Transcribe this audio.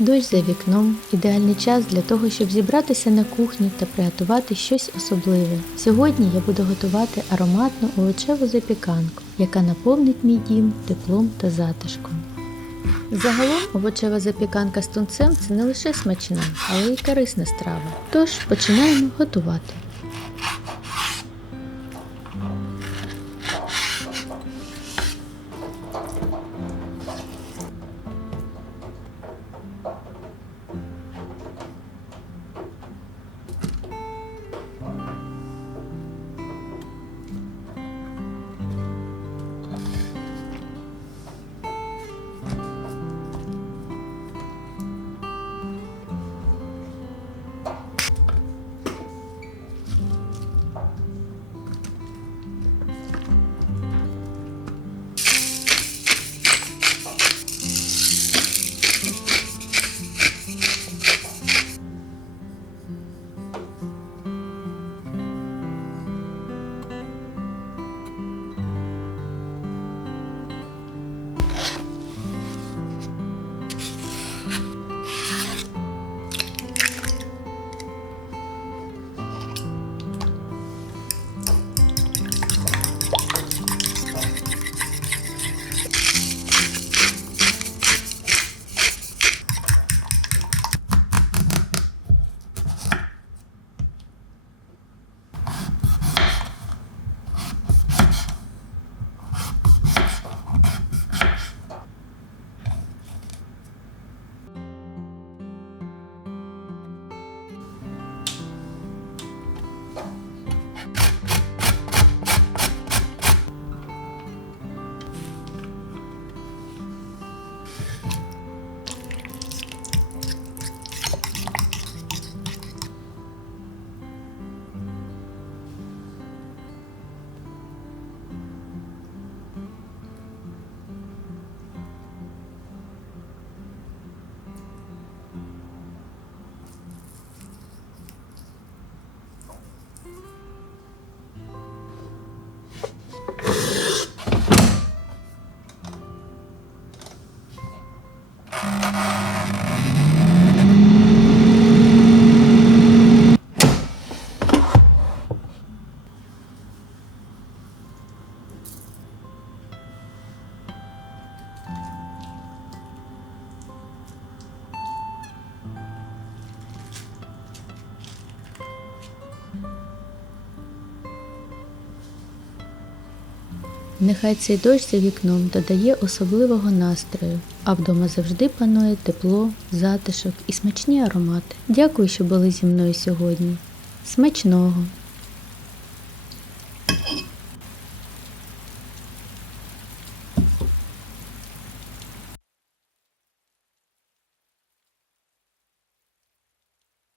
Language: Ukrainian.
Дощ за вікном ідеальний час для того, щоб зібратися на кухні та приготувати щось особливе. Сьогодні я буду готувати ароматну овочеву запіканку, яка наповнить мій дім теплом та затишком. Загалом овочева запіканка з тунцем це не лише смачна, але й корисна страва. Тож починаємо готувати. you Нехай цей дощ за вікном додає особливого настрою, а вдома завжди панує тепло, затишок і смачні аромати. Дякую, що були зі мною сьогодні. Смачного!